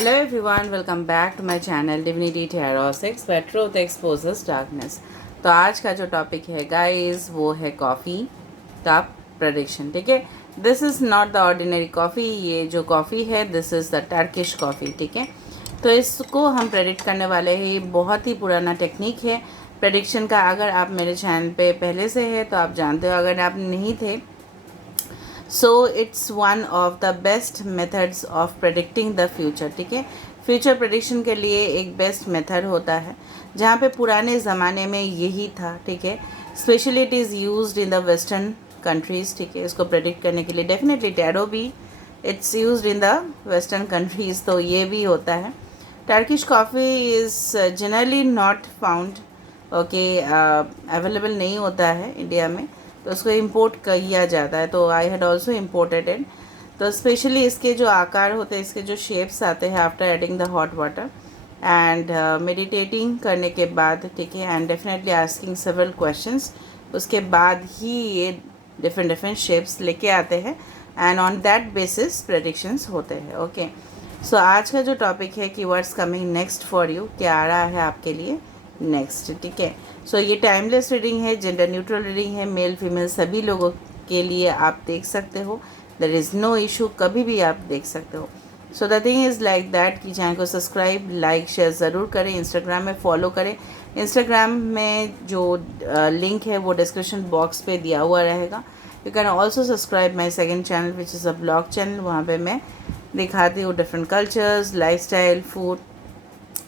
Hello everyone, welcome back to my channel Divinity Tarot 6 where truth exposes darkness। तो आज का जो topic है गाइस वो है कॉफ़ी का प्रेडिक्शन। ठीक है, this is not the ordinary coffee. ये जो कॉफ़ी है this is the Turkish coffee. ठीक है, तो इसको हम प्रेडिक्ट करने वाले हैं। ये बहुत ही पुराना टेक्निक है प्रेडिक्शन का। अगर आप मेरे चैनल पे पहले से है तो आप जानते हो, अगर आप नहीं थे so it's one of the best methods of predicting the future. ठीक है, फ्यूचर प्रेडिक्शन के लिए एक बेस्ट मेथड होता है जहाँ पे पुराने ज़माने में यही था। ठीक है, specially it is used in the western countries. ठीक है, इसको प्रेडिक्ट करने के लिए डेफिनेटली टैरो भी it's used in the western countries, तो ये भी होता है। Turkish coffee is generally not found, okay, available नहीं होता है इंडिया में, तो उसको इंपोर्ट किया जाता है। तो I had also imported it. तो स्पेशली इसके जो आकार होते हैं, इसके जो शेप्स आते हैं after adding the hot water and meditating करने के बाद, ठीक है, and definitely asking several questions, उसके बाद ही ये डिफरेंट शेप्स लेके आते हैं and on that basis predictions होते हैं। ओके, सो आज का जो टॉपिक है कि what's coming next for you, क्या आ रहा है आपके लिए नेक्स्ट। ठीक है, सो ये टाइमलेस रीडिंग है, जेंडर न्यूट्रल रीडिंग है, मेल फीमेल सभी लोगों के लिए आप देख सकते हो। देयर इज़ नो इशू, कभी भी आप देख सकते हो। So the thing is like that कि चैनल को सब्सक्राइब लाइक शेयर ज़रूर करें, इंस्टाग्राम में फॉलो करें। इंस्टाग्राम में जो लिंक है वो डिस्क्रिप्शन बॉक्स पे दिया हुआ रहेगा। You can also subscribe my second channel which is a blog channel. वहाँ पे मैं दिखाती हूँ different cultures, lifestyle, food,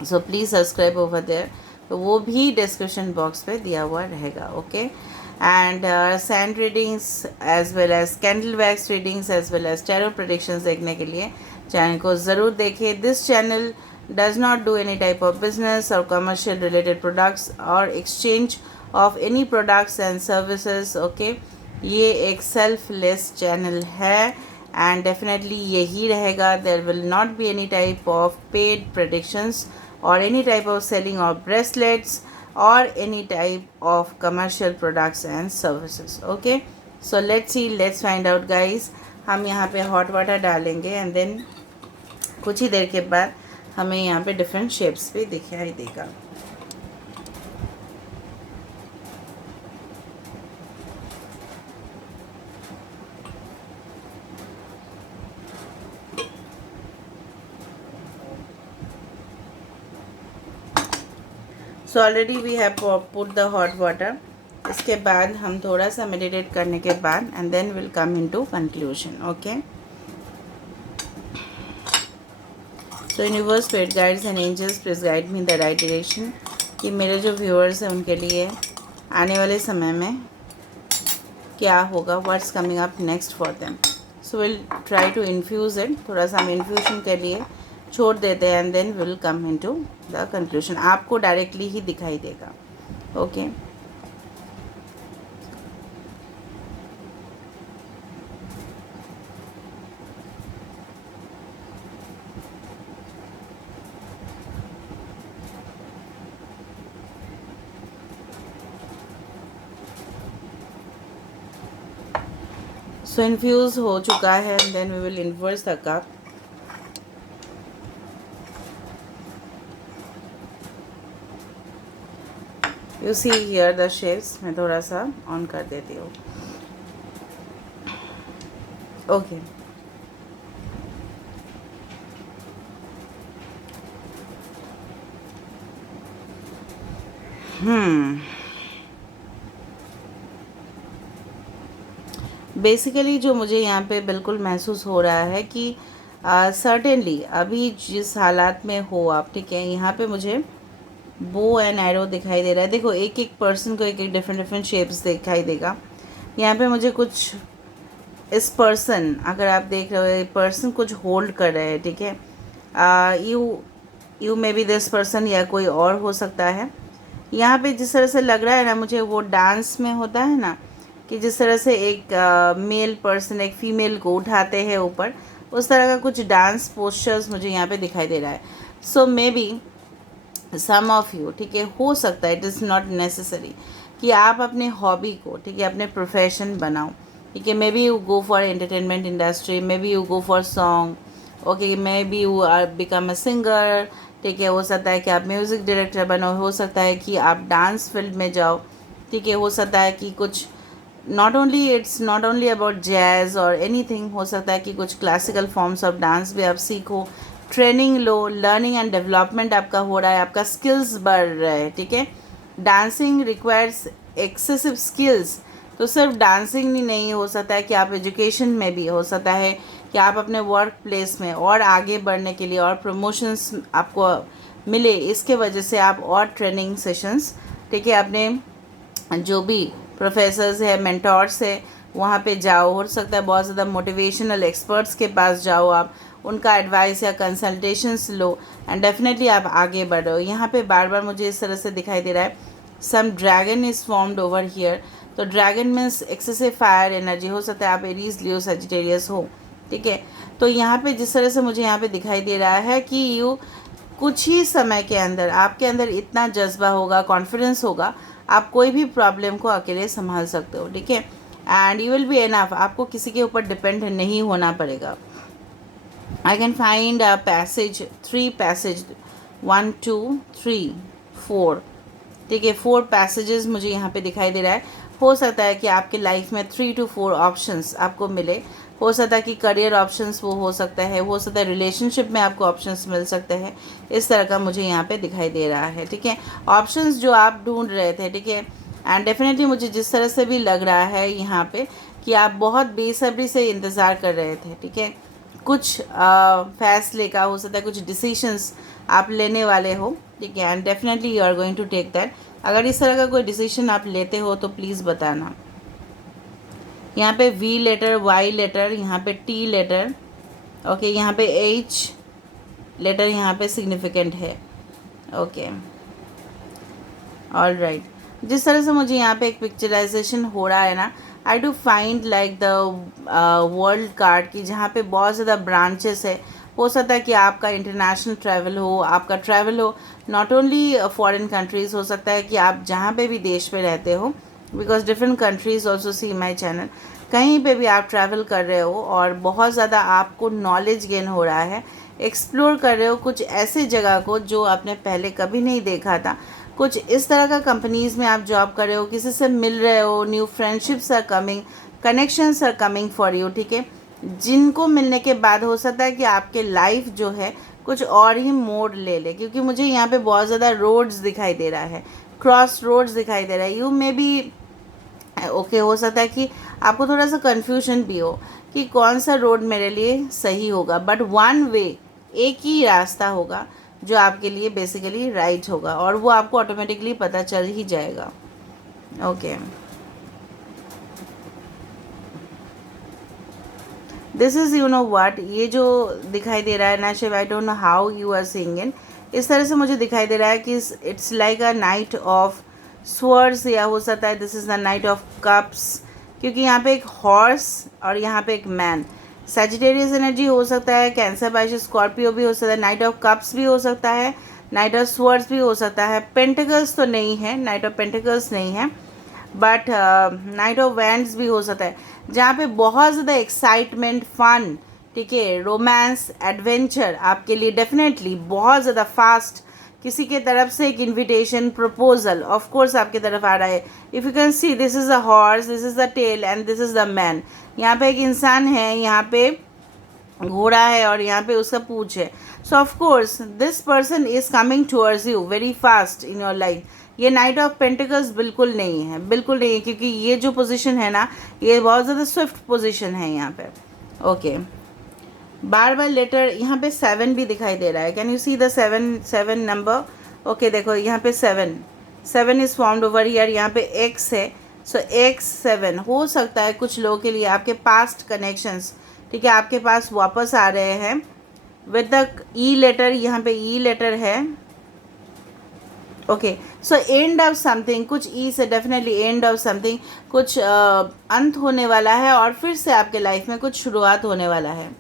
so please subscribe over there. तो वो भी डिस्क्रिप्शन बॉक्स पे दिया हुआ रहेगा। Okay, and sand readings as well as candle wax readings as well as tarot predictions देखने के लिए चैनल को ज़रूर देखिए। This channel does not do any type of business और कमर्शियल रिलेटेड प्रोडक्ट्स और exchange of any products and services. Okay, ये एक सेल्फलेस चैनल है एंड डेफिनेटली यही रहेगा। There will not be any type of paid predictions or any type of selling of bracelets or any type of commercial products and services. Okay, so let's find out guys। हम यहाँ पे hot water डालेंगे and then कुछ ही देर के बाद हमें यहाँ पे different shapes भी दिखाई देगा। So already we have put the hot water. इसके बाद हम थोड़ा सा मेडिटेट करने के बाद and then will come into conclusion. Okay, so universe, spirit guides and angels please guide me in the right direction कि मेरे जो व्यूअर्स हैं उनके लिए आने वाले समय में क्या होगा, what's coming up next for them. So will try to infuse it, थोड़ा सा हम इन्फ्यूजन के लिए छोड़ देते हैं and then will come into the conclusion. आपको डायरेक्टली ही दिखाई देगा। ओके, सो इन्फ्यूज़ हो चुका है and then we will inverse the cup. You see here the shapes. मैं थोड़ा सा ऑन कर देती हूँ। ओके, बेसिकली जो मुझे यहाँ पे बिल्कुल महसूस हो रहा है कि सर्टेनली अभी जिस हालात में हो आप, ठीक है, यहाँ पे मुझे बो एंड एरो दिखाई दे रहा है। देखो, एक एक पर्सन को एक एक डिफरेंट शेप्स दिखाई देगा। यहाँ पे मुझे कुछ इस पर्सन, अगर आप देख रहे हो, पर्सन कुछ होल्ड कर रहे हैं। ठीक है, you may be this person या कोई और हो सकता है। यहाँ पे जिस तरह से लग रहा है ना मुझे, वो डांस में होता है ना कि जिस तरह से एक मेल पर्सन एक फीमेल को उठाते हैं ऊपर, उस तरह का कुछ डांस पोस्चर्स मुझे यहाँ पे दिखाई दे रहा है। So maybe some of you, ठीक है, हो सकता है, इट इज़ नॉट नेसेसरी कि आप अपने हॉबी को, ठीक है, अपने प्रोफेशन बनाओ। ठीक है, maybe you go for entertainment industry, maybe you go for song, okay, maybe you are become a singer, ठीक है, हो सकता है कि आप म्यूज़िक डायरेक्टर बनो, हो सकता है कि आप डांस फील्ड में जाओ, ठीक है, हो सकता है कि कुछ नॉट ओनली अबाउट जैज़ और एनीथिंग, हो सकता है कि कुछ क्लासिकल फॉर्म्स ऑफ डांस भी आप सीखो, training low, learning and development आपका हो रहा है, आपका स्किल्स बढ़ रहा है, ठीक है। डांसिंग रिक्वायर्स एक्सेसिव स्किल्स, तो सिर्फ डांसिंग ही नहीं, हो सकता है कि आप एजुकेशन में भी, हो सकता है कि आप अपने वर्क प्लेस में और आगे बढ़ने के लिए और प्रमोशंस आपको मिले, इसके वजह से आप और ट्रेनिंग सेशंस, ठीक है, अपने जो भी प्रोफेसर्स है, मेंटोर्स है, वहाँ पे जाओ। हो सकता है बहुत ज़्यादा मोटिवेशनल एक्सपर्ट्स के पास जाओ, आप उनका एडवाइस या कंसल्टेशंस लो एंड डेफिनेटली आप आगे बढ़ो। यहाँ पे बार बार मुझे इस तरह से दिखाई दे रहा है, some dragon is formed over here. तो dragon means excessive fire energy, हो सकता है आप एरीज लियो सजिटेरियस हो, ठीक है। तो यहाँ पे जिस तरह से मुझे यहाँ पे दिखाई दे रहा है कि यू कुछ ही समय के अंदर आपके अंदर इतना जज्बा होगा, कॉन्फिडेंस होगा, आप कोई भी प्रॉब्लम को अकेले संभाल सकते हो, ठीक है। And you will be enough, आपको किसी के ऊपर डिपेंड नहीं होना पड़ेगा। I can find a passage, 3 passage, 1 2 3 4, ठीक है, 4 पैसेजेस मुझे यहाँ पे दिखाई दे रहा है। हो सकता है कि आपके लाइफ में 3 to 4 ऑप्शंस आपको मिले, हो सकता है कि करियर ऑप्शंस वो हो सकता है, हो सकता है रिलेशनशिप में आपको ऑप्शंस मिल सकते हैं, इस तरह का मुझे यहाँ पे दिखाई दे रहा है, ठीक है, ऑप्शंस जो आप ढूंढ रहे थे, ठीक है। एंड डेफिनेटली मुझे जिस तरह से भी लग रहा है यहाँ पे कि आप बहुत बेसब्री से इंतज़ार कर रहे थे, ठीक है, कुछ फैसले का, हो सकता है कुछ डिसीशंस आप लेने वाले हो, ठीक है, and definitely you are going to take that. अगर इस तरह का कोई डिसीजन आप लेते हो तो प्लीज़ बताना। यहाँ पे वी लेटर, वाई लेटर, यहाँ पे टी लेटर, ओके, यहाँ पे एच लेटर यहाँ पे सिग्निफिकेंट है, ओके, ऑल राइट। जिस तरह से मुझे यहाँ पे एक पिक्चराइजेशन हो रहा है ना, I do find like the world card की, जहाँ पे बहुत ज़्यादा ब्रांचेस है। हो सकता है कि आपका इंटरनेशनल ट्रैवल हो, आपका ट्रैवल हो नॉट ओनली फॉरेन कंट्रीज़, हो सकता है कि आप जहाँ पे भी देश में रहते हो, because different countries also see my channel, कहीं पे भी आप ट्रैवल कर रहे हो और बहुत ज़्यादा आपको नॉलेज गेन हो रहा है, एक्सप्लोर कर रहे हो कुछ ऐसे जगह को जो आपने पहले कभी नहीं देखा था, कुछ इस तरह का कंपनीज़ में आप जॉब कर रहे हो, किसी से मिल रहे हो, new friendships are coming, connections are coming for you, ठीक है, जिनको मिलने के बाद हो सकता है कि आपके लाइफ जो है कुछ और ही मोड़ ले ले, क्योंकि मुझे यहाँ पे बहुत ज़्यादा रोड्स दिखाई दे रहा है, क्रॉस रोड्स दिखाई दे रहा है। यू मे बी ओके, हो सकता है कि आपको थोड़ा सा कन्फ्यूजन भी हो कि कौन सा रोड मेरे लिए सही होगा, बट वन वे, एक ही रास्ता होगा जो आपके लिए बेसिकली राइट होगा, और वो आपको ऑटोमेटिकली पता चल ही जाएगा, okay. This is you know what, ये जो दिखाई दे रहा है ना Shiv, I don't know how you are seeing it, इस तरह से मुझे दिखाई दे रहा है कि it's like a knight of swords, या हो सकता है this is the knight of cups, क्योंकि यहाँ पे एक हॉर्स और यहाँ पे एक मैन, सजिटेरियस एनर्जी हो सकता है, कैंसर बाइश स्कॉर्पियो भी हो सकता है, नाइट ऑफ कप्स भी हो सकता है, नाइट ऑफ स्वर्ड्स भी हो सकता है, पेंटिकल्स तो नहीं है, नाइट ऑफ पेंटिकल्स नहीं है, बट नाइट ऑफ वैंड्स भी हो सकता है, जहाँ पे बहुत ज़्यादा एक्साइटमेंट, फन, ठीक है, रोमांस, एडवेंचर आपके लिए डेफिनेटली बहुत ज़्यादा फास्ट, किसी के तरफ से एक इनविटेशन, प्रपोजल ऑफ कोर्स आपकी तरफ आ रहा है। If you can see, this is a horse, this is the tail and this is the man. यहाँ पे एक इंसान है, यहाँ पे घोड़ा है और यहाँ पे उसका पूंछ है। सो of course this person is coming towards you very fast in your life. ये नाइट ऑफ पेंटिकल्स बिल्कुल नहीं है, बिल्कुल नहीं है, क्योंकि ये जो पोजीशन है ना, ये बहुत ज़्यादा स्विफ्ट पोजीशन है यहाँ पे, ओके। बार बार लेटर यहाँ पे 7 भी दिखाई दे रहा है, can you see the 7 number, okay, देखो यहाँ पे 7 इज़ फॉर्म्ड ओवर हियर, यहाँ पे एक्स है, सो X7 हो सकता है कुछ लोगों के लिए आपके पास्ट कनेक्शंस, ठीक है, आपके पास वापस आ रहे हैं विद द ई लेटर, यहाँ पे ई लेटर है, okay. So end of something, कुछ ई से डेफिनेटली एंड ऑफ समथिंग, कुछ अंत होने वाला है और फिर से आपके लाइफ में कुछ शुरुआत होने वाला है।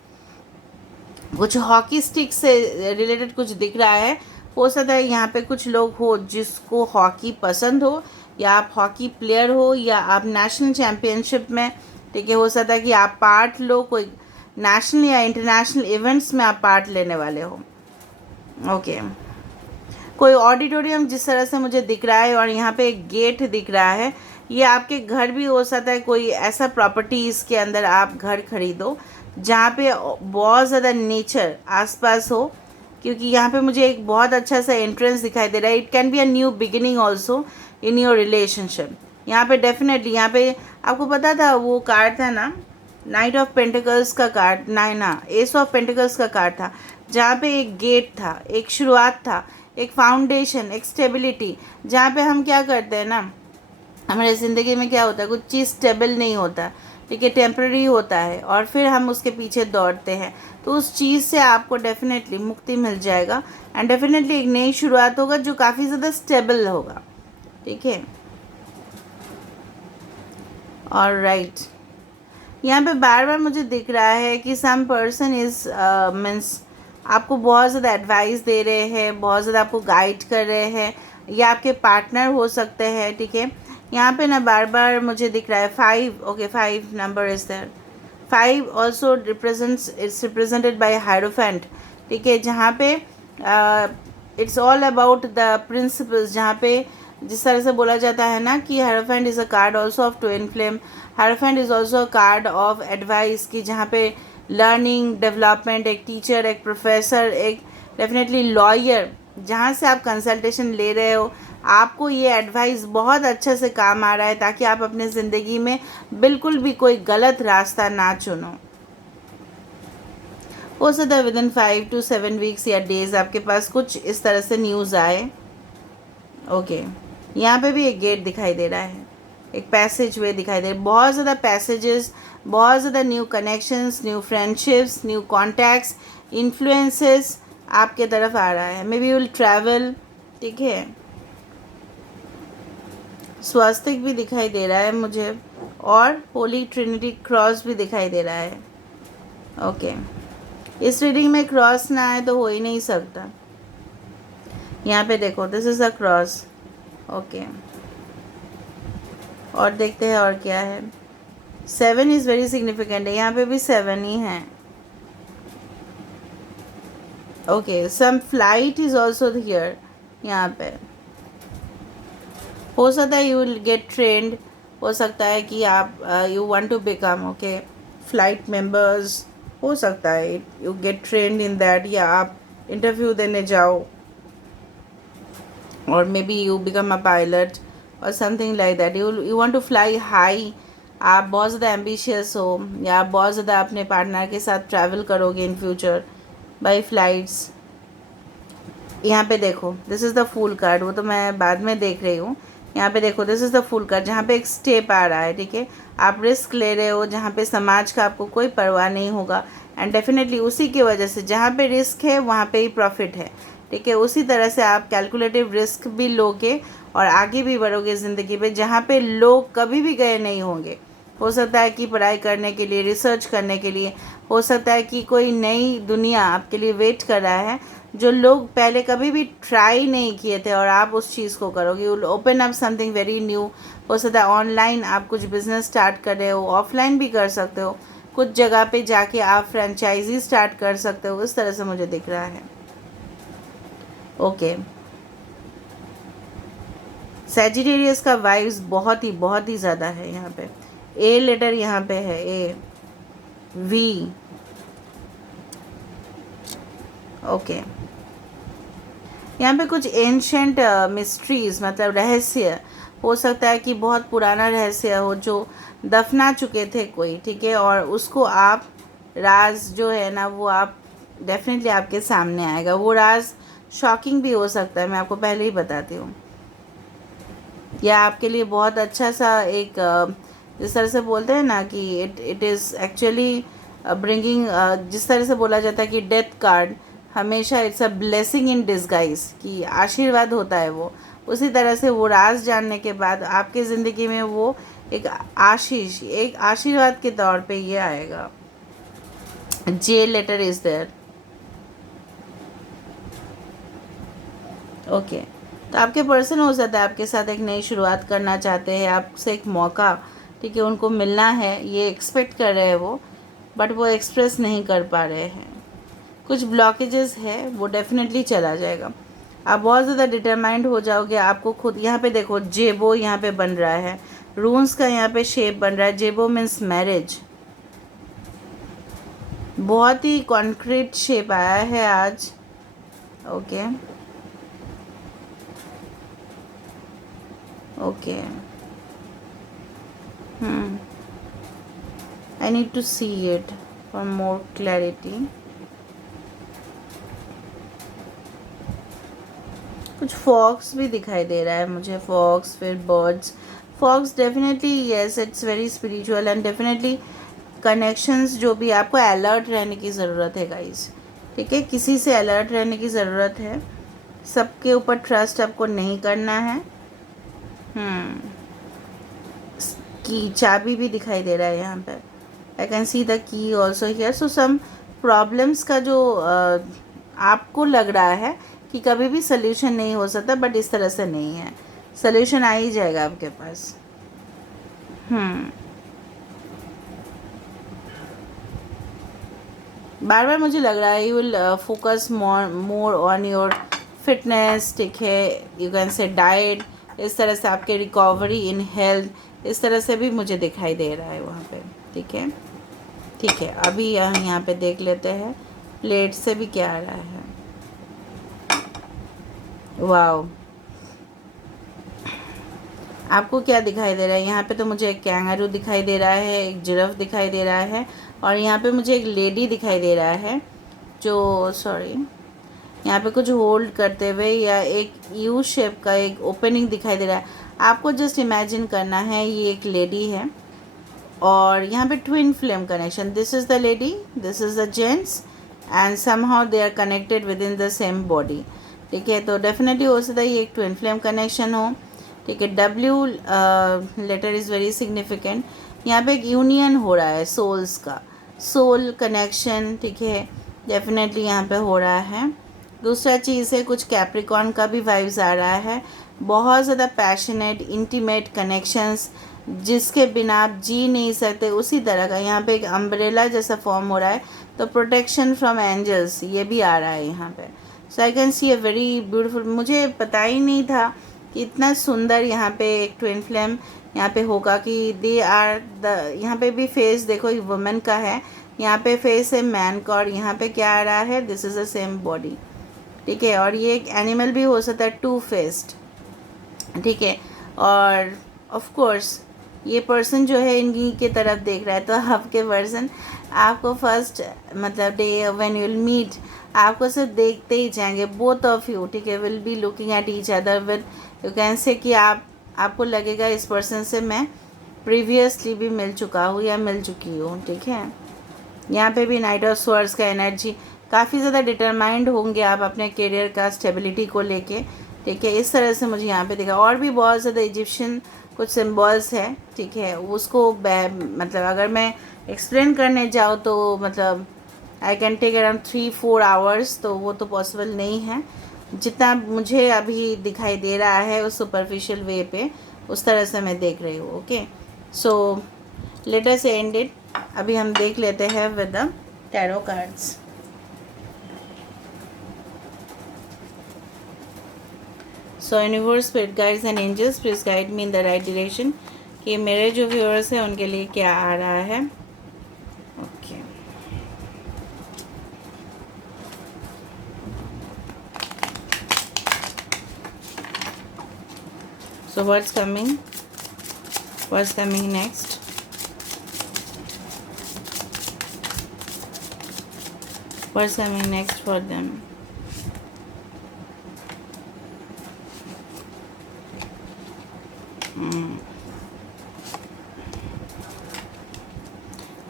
कुछ हॉकी स्टिक से रिलेटेड कुछ दिख रहा है, हो सकता है यहाँ पे कुछ लोग हो जिसको हॉकी पसंद हो, या आप हॉकी प्लेयर हो, या आप नेशनल चैम्पियनशिप में, ठीक है, हो सकता है कि आप पार्ट लो कोई नेशनल या इंटरनेशनल इवेंट्स में आप पार्ट लेने वाले हो। ओके, कोई ऑडिटोरियम जिस तरह से मुझे दिख रहा है और यहाँ पे एक गेट दिख रहा है, ये आपके घर भी हो सकता है। कोई ऐसा प्रॉपर्टीज़ के अंदर आप घर खरीदो जहाँ पे बहुत ज़्यादा नेचर आसपास हो, क्योंकि यहाँ पे मुझे एक बहुत अच्छा सा एंट्रेंस दिखाई दे रहा है। It can be a new beginning also in your relationship. यहाँ पे डेफिनेटली, यहाँ पे आपको पता था वो कार्ड था ना, नाइट ऑफ पेंटिकल्स का कार्ड, ना एस ऑफ पेंटिकल्स का कार्ड था, जहाँ पे एक गेट था, एक शुरुआत था, एक फाउंडेशन, एक स्टेबिलिटी। जहाँ पे हम क्या करते हैं ना, हमारे ज़िंदगी में क्या होता है, कुछ चीज़ स्टेबल नहीं होता, ठीक है, टेम्प्रेरी होता है, और फिर हम उसके पीछे दौड़ते हैं। तो उस चीज़ से आपको डेफिनेटली मुक्ति मिल जाएगा एंड डेफिनेटली एक नई शुरुआत होगा जो काफ़ी ज़्यादा स्टेबल होगा, ठीक है। और राइट, यहाँ पे बार बार मुझे दिख रहा है कि सम पर्सन इज़ मीन्स आपको बहुत ज़्यादा एडवाइस दे रहे हैं, बहुत ज़्यादा आपको गाइड कर रहे हैं, या आपके पार्टनर हो सकते हैं, ठीक है। यहाँ पे ना बार बार मुझे दिख रहा है 5, okay 5 number is there. 5 also represents, it's represented by hierophant, ठीक है, जहाँ पे it's all about the principles, जहाँ पे जिस तरह से बोला जाता है ना कि hierophant is a card also of twin flame. Hierophant is also a card of advice, की जहाँ पे लर्निंग, डेवलपमेंट, एक टीचर, एक प्रोफेसर, एक डेफिनेटली लॉयर, जहाँ से आप कंसल्टेशन ले रहे हो, आपको ये एडवाइस बहुत अच्छे से काम आ रहा है ताकि आप अपने ज़िंदगी में बिल्कुल भी कोई गलत रास्ता ना चुनो। हो सकता है विदिन 5 to 7 वीक्स या डेज आपके पास कुछ इस तरह से न्यूज़ आए। ओके, यहाँ पे भी एक गेट दिखाई दे रहा है, एक पैसेज वे दिखाई दे रहा है, बहुत ज़्यादा पैसेजेस, बहुत ज़्यादा new connections, new friendships, new contacts, influences आपके तरफ आ रहा है। Maybe you will travel, ठीक है। स्वास्तिक भी दिखाई दे रहा है मुझे, और होली ट्रिनिटी क्रॉस भी दिखाई दे रहा है। ओके, इस रीडिंग में क्रॉस ना आए तो हो ही नहीं सकता। यहाँ पे देखो, this is a cross, okay. और देखते हैं और क्या है। 7 इज़ वेरी सिग्निफिकेंट है, यहाँ पे भी 7 ही है। Okay, some flight is also here, यहाँ पे हो सकता है यू विल गेट ट्रेंड, हो सकता है कि आप you want to become, okay, flight members, हो सकता है you get trained in that, या आप इंटरव्यू देने जाओ, और maybe you become a pilot और something like that. You want to fly high, आप बहुत ज़्यादा एम्बिशियस हो, या आप बहुत ज़्यादा अपने पार्टनर के साथ ट्रैवल करोगे इन फ्यूचर बाई फ्लाइट्स। यहाँ पे देखो, this is the fool card, वो तो मैं बाद में देख रही हूँ। यहाँ पे देखो, this is the fool card, जहाँ पे एक स्टेप आ रहा है, ठीक है। आप रिस्क ले रहे हो जहाँ पे समाज का आपको कोई परवाह नहीं होगा, एंड डेफिनेटली उसी की वजह से जहाँ पे रिस्क है वहाँ पे ही प्रॉफिट है, ठीक है। उसी तरह से आप कैलकुलेटिव रिस्क भी लोगे और आगे भी बढ़ोगे ज़िंदगी में, जहाँ पे लोग कभी भी गए नहीं होंगे। हो सकता है कि पढ़ाई करने के लिए, रिसर्च करने के लिए, हो सकता है कि कोई नई दुनिया आपके लिए वेट कर रहा है जो लोग पहले कभी भी ट्राई नहीं किए थे, और आप उस चीज़ को करोगे। You will open up something very new. हो सकता है ऑनलाइन आप कुछ बिजनेस स्टार्ट कर रहे हो, ऑफलाइन भी कर सकते हो, कुछ जगह पे जाके आप फ्रेंचाइजी स्टार्ट कर सकते हो, इस तरह से मुझे दिख रहा है। ओके, सैजिटेरियस का वाइब्स बहुत ही ज़्यादा है यहाँ पे। ए लेटर यहाँ पे है, ए वी, ओके। यहाँ पे कुछ एंशेंट मिस्ट्रीज, मतलब रहस्य, हो सकता है कि बहुत पुराना रहस्य हो जो दफना चुके थे कोई, ठीक है, और उसको आप राज जो है ना, वो आप डेफिनेटली आपके सामने आएगा। वो राज शॉकिंग भी हो सकता है, मैं आपको पहले ही बताती हूँ, या आपके लिए बहुत अच्छा सा एक जिस तरह से बोलते हैं ना कि इट इज़ एक्चुअली ब्रिंगिंग, जिस तरह से बोला जाता है कि डेथ कार्ड हमेशा it's a blessing in disguise, कि आशीर्वाद होता है वो। उसी तरह से वो राज जानने के बाद आपके ज़िंदगी में वो एक आशीष, एक आशीर्वाद के तौर पे ये आएगा। जे लेटर इज़ देयर, ओके। तो आपके पर्सन हो सकता है आपके साथ एक नई शुरुआत करना चाहते हैं, आपसे एक मौका, ठीक है, उनको मिलना है, ये एक्सपेक्ट कर रहे हैं वो, बट वो एक्सप्रेस नहीं कर पा रहे हैं, कुछ ब्लॉकेजेस है, वो डेफिनेटली चला जाएगा। आप बहुत ज़्यादा डिटरमाइंड हो जाओगे, आपको खुद यहाँ पे देखो जेबो यहाँ पे बन रहा है, रून्स का यहाँ पे शेप बन रहा है, जेबो मीन्स मैरिज, बहुत ही कॉन्क्रीट शेप आया है आज। Okay okay I need to see it for more clarity. कुछ फॉक्स भी दिखाई दे रहा है मुझे, फॉक्स, फिर birds. Fox definitely yes, it's very spiritual and definitely connections, जो भी आपको अलर्ट रहने की ज़रूरत है गाइस, ठीक है, किसी से अलर्ट रहने की ज़रूरत है, सबके ऊपर ट्रस्ट आपको नहीं करना है। की चाबी भी दिखाई दे रहा है यहाँ पर, I can see the key also here. So some problems का जो आपको लग रहा है कि कभी भी सल्यूशन नहीं हो सकता, बट इस तरह से नहीं है, सल्यूशन आ ही जाएगा आपके पास। बार बार मुझे लग रहा है you will focus more on your fitness, ठीक है, यू कैन से डाइट, इस तरह से आपके रिकवरी इन हेल्थ, इस तरह से भी मुझे दिखाई दे रहा है वहाँ पे, ठीक है। ठीक है, अभी यहाँ पे देख लेते हैं प्लेट से भी क्या आ रहा है। वाओ, आपको क्या दिखाई दे रहा है यहाँ पे? तो मुझे एक कैंगारू दिखाई दे रहा है, एक जिराफ दिखाई दे रहा है, और यहाँ पे मुझे एक लेडी दिखाई दे रहा है जो, सॉरी, यहाँ पे कुछ होल्ड करते हुए, या एक यू शेप का एक ओपनिंग दिखाई दे रहा है। आपको जस्ट इमेजिन करना है ये एक लेडी है, और यहाँ पे twin flame connection, this is the lady, this is the gents, and somehow they are connected within the same body, ठीक है। तो डेफिनेटली हो सकता है ये एक ट्विन फ्लेम कनेक्शन हो, ठीक है। W letter is very significant, यहाँ पे एक यूनियन हो रहा है सोल्स का, सोल कनेक्शन, ठीक है, डेफिनेटली यहाँ पे हो रहा है। दूसरा चीज़ है कुछ कैप्रिकॉन का भी वाइब्स आ रहा है, बहुत ज़्यादा पैशनेट इंटीमेट कनेक्शंस, जिसके बिना आप जी नहीं सकते, उसी तरह का यहाँ पे एक अम्ब्रेला जैसा फॉर्म हो रहा है। तो प्रोटेक्शन फ्रॉम एंजल्स ये भी आ रहा है यहाँ पे। So I can see a very beautiful, मुझे पता ही नहीं था कि इतना सुंदर यहाँ पे एक ट्विन फ्लेम यहाँ पे होगा, कि दे आर द, यहाँ पे भी फेस देखो एक वुमेन का है, यहाँ पे फेस है मैन का, और यहाँ पे क्या आ रहा है, this is the same body, ठीक है। और ये एक एनिमल भी हो सकता है, टू फेस्ड, ठीक है। और ऑफ कोर्स ये पर्सन जो है इनकी की तरफ देख रहा है, तो आपके पर्सन आपको फर्स्ट मतलब day when you will meet, आपको सिर्फ देखते ही जाएंगे, बोथ ऑफ यू, ठीक है, will be looking at each other with, you can say कि आपको लगेगा इस पर्सन से मैं प्रीवियसली भी मिल चुका हूँ या मिल चुकी हूँ, ठीक है। यहाँ पे भी नाइट ऑफ स्वॉर्ड्स का एनर्जी, काफ़ी ज़्यादा डिटरमाइंड होंगे आप अपने करियर का स्टेबिलिटी को लेके, ठीक है, इस तरह से मुझे यहाँ पे दिखा। और भी बहुत ज़्यादा इजिप्शियन कुछ सिम्बल्स है, ठीक है, उसको मतलब अगर मैं एक्सप्लेन करने जाऊँ तो मतलब I can take around 3-4 hours, तो वो तो पॉसिबल नहीं है। जितना मुझे अभी दिखाई दे रहा है उस सुपरफिशियल वे पे, उस तरह से मैं देख रही हूँ, okay. So let us end it, अभी हम देख लेते हैं with the tarot cards. So universe, spirit guides and angels, please guide me in the right direction, कि मेरे जो व्यूअर्स हैं उनके लिए क्या आ रहा है, okay. So what's coming next, what's coming next for them.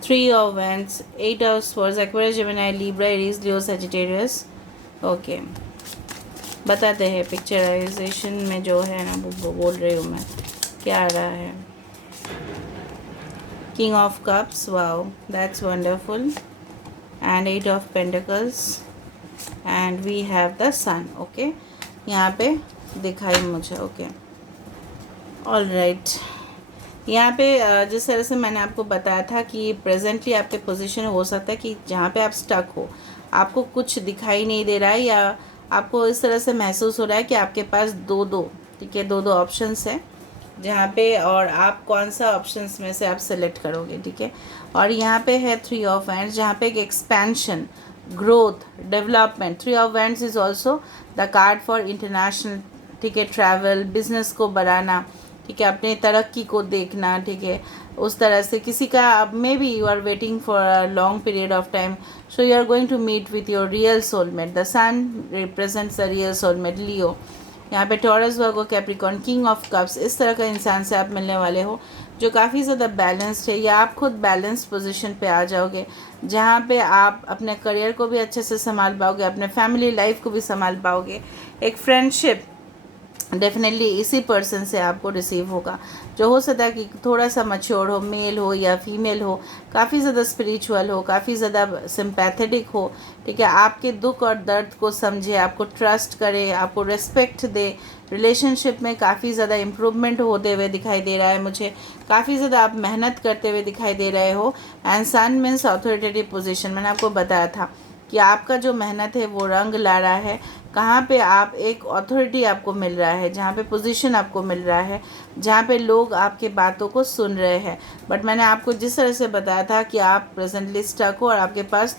Three of Wands, 8 of Swords, Aquarius, Gemini, Libra, Aries, Leo, Sagittarius, okay. बताते हैं पिक्चराइजेशन में जो है ना, वो बोल रही हूँ मैं, क्या आ रहा है। King of Cups, wow, that's wonderful, and 8 of Pentacles, and we have the Sun, okay, यहाँ पे दिखाई मुझे, ओके, ऑल राइट। यहाँ पे जिस तरह से मैंने आपको बताया था कि प्रेजेंटली आपके पोजीशन हो सकता है कि जहाँ पे आप स्टक हो, आपको कुछ दिखाई नहीं दे रहा है, या आपको इस तरह से महसूस हो रहा है कि आपके पास दो दो, ठीक है, दो दो ऑप्शंस हैं जहाँ पे, और आप कौन सा ऑप्शंस में से आप सेलेक्ट करोगे, ठीक है। और यहाँ पे है थ्री ऑफ वैंड्स, जहाँ पे एक expansion, growth, development. Three of wands is also the card for international, ठीक है, ट्रैवल, बिजनेस को बढ़ाना, ठीक है, अपने तरक्की को देखना, ठीक है। उस तरह से किसी का maybe you are waiting for a long period of time, so you are going to meet with your real soulmate. The sun represents the real soulmate, Leo. यहाँ पे Taurus, Virgo, Capricorn, king of cups, इस तरह का इंसान से आप मिलने वाले हो जो काफ़ी ज़्यादा बैलेंस्ड है, या आप खुद बैलेंस्ड पोजीशन पे आ जाओगे जहाँ पे आप अपने करियर को भी अच्छे से संभाल पाओगे, अपने फैमिली लाइफ को भी संभाल पाओगे। एक फ्रेंडशिप डेफिनेटली इसी पर्सन से आपको रिसीव होगा, जो हो सकता है कि थोड़ा सा मच्योर हो, मेल हो या फीमेल हो, काफ़ी ज़्यादा स्पिरिचुअल हो, काफ़ी ज़्यादा सिंपैथेटिक हो, ठीक है, आपके दुख और दर्द को समझे, आपको ट्रस्ट करे, आपको रिस्पेक्ट दे। रिलेशनशिप में काफ़ी ज़्यादा इम्प्रूवमेंट होते हुए दिखाई दे रहा है मुझे, काफ़ी ज़्यादा आप मेहनत करते हुए दिखाई दे रहे हो। And sun means authoritative position, मैंने आपको बताया था कि आपका जो मेहनत है वो रंग ला रहा है। कहाँ पे आप एक अथॉरिटी आपको मिल रहा है, जहाँ पे पोजीशन आपको मिल रहा है, जहाँ पे लोग आपके बातों को सुन रहे हैं। बट मैंने आपको जिस तरह से बताया था कि आप प्रेजेंटली स्टक हो और आपके पास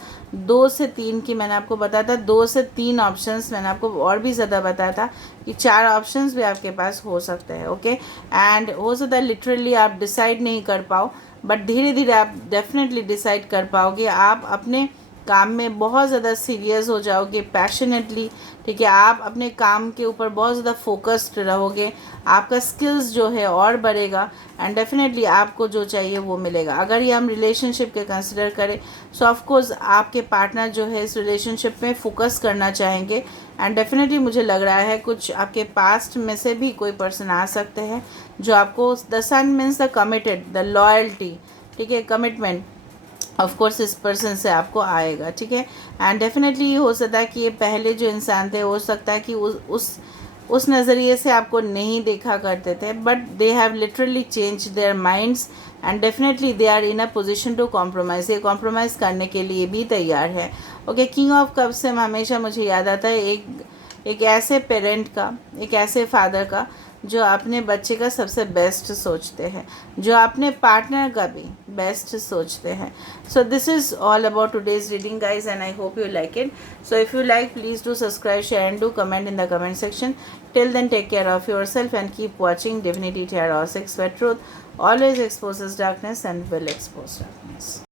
2 से 3 की, मैंने आपको बताया था 2 से 3 ऑप्शंस, मैंने आपको और भी ज़्यादा बताया था कि 4 ऑप्शंस भी आपके पास हो सकते हैं, ओके। एंड हो सकता है लिटरली आप डिसाइड नहीं कर पाओ, बट धीरे धीरे आप डेफिनेटली डिसाइड कर पाओगे। आप अपने काम में बहुत ज़्यादा सीरियस हो जाओगे, पैशनेटली, ठीक है, आप अपने काम के ऊपर बहुत ज़्यादा फोकस्ड रहोगे, आपका स्किल्स जो है और बढ़ेगा, एंड डेफिनेटली आपको जो चाहिए वो मिलेगा। अगर ये हम रिलेशनशिप के कंसिडर करें, सो ऑफकोर्स आपके पार्टनर जो है इस रिलेशनशिप में फोकस करना चाहेंगे, एंड डेफिनेटली मुझे लग रहा है कुछ आपके पास्ट में से भी कोई पर्सन आ सकते हैं जो आपको, the sun means the committed, the loyalty, ठीक है, कमिटमेंट ऑफ कोर्स इस पर्सन से आपको आएगा, ठीक है। एंड डेफिनेटली हो सकता है कि ये पहले जो इंसान थे, हो सकता है कि उस नज़रिए से आपको नहीं देखा करते थे, but they have literally change their minds, and definitely they are in a position to compromise, ये कॉम्प्रोमाइज़ करने के लिए भी तैयार है, ओके। किंग ऑफ कप्स से हमेशा मुझे याद आता है एक ऐसे पेरेंट का, एक ऐसे फादर का जो अपने बच्चे का सबसे बेस्ट सोचते हैं, जो अपने पार्टनर का भी बेस्ट सोचते हैं। So this is all about today's reading guys, and I hope you like it. So if you like, please do subscribe, share and do comment in the comment section. Till then, take care of yourself and keep watching Divinity Tarot 6, where truth always exposes darkness and will expose darkness.